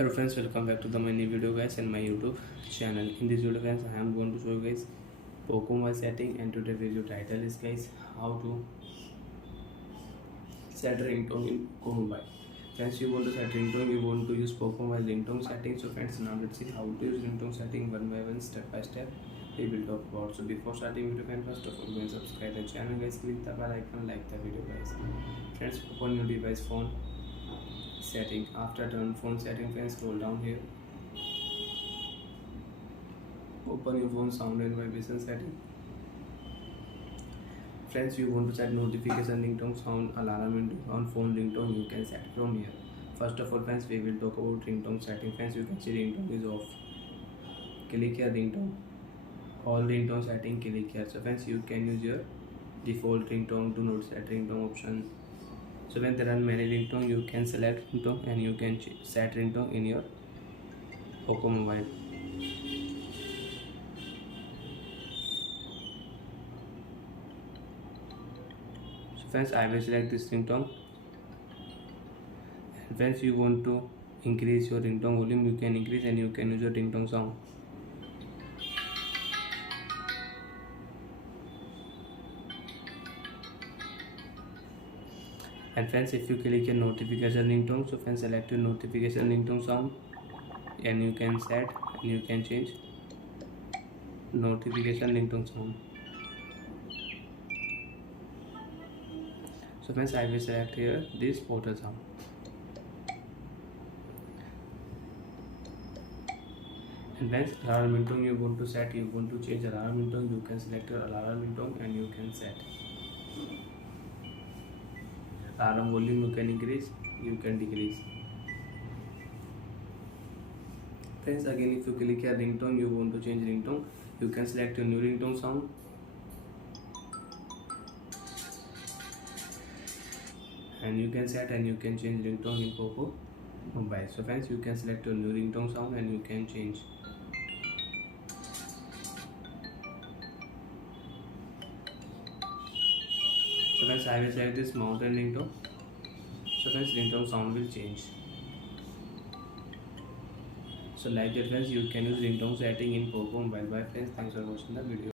Hello friends, welcome back to the my new video guys and my YouTube channel. In this video guys, I am going to show you guys Poco M2 setting, and today's video title is guys how to set ringtone in Poco Mobile. Friends, you want to set ringtone, you want to use Poco Mobile ringtone setting. So friends, now let's see how to use ringtone setting one by one, step by step. We will talk about. So before starting video, friends, first of all go and subscribe the channel guys, click the bell icon, like the video guys. Friends, open your device phone setting. After turn phone setting, friends, scroll down here, open your phone sound and vibration setting. Friends, you want to set notification, ringtone, sound, alarm, and on phone ringtone, you can set from here. First of all friends, we will talk about ringtone setting. Friends, you can see ringtone is off. Click here ringtone, all ringtone setting, click here. So friends, you can use your default ringtone, do not set ringtone option. So when there are many ringtone, you can select ringtone and you can set ringtone in your Poco Mobile. So friends, I will select this ringtone. And friends, you want to increase your ringtone volume, you can increase, and you can use your ringtone sound. And friends, if you click your notification ringtone, so friends, select your notification ringtone sound and you can set and you can change notification ringtone sound. So friends, I will select here this portal sound. And friends, alarm ringtone you want to set, you want to change alarm ringtone, you can select your alarm ringtone and you can set. Alarm volume you can increase, you can decrease. Friends, again, if you click here ringtone, you want to change ringtone, you can select your new ringtone sound and you can set and you can change ringtone in Poco Mobile. So friends, you can select your new ringtone sound and you can change. So friends, I will select this mountain ringtone. So friends, ringtone sound will change. So like that friends, you can use ringtone setting in Poco Mobile. Bye friends, thanks for watching the video.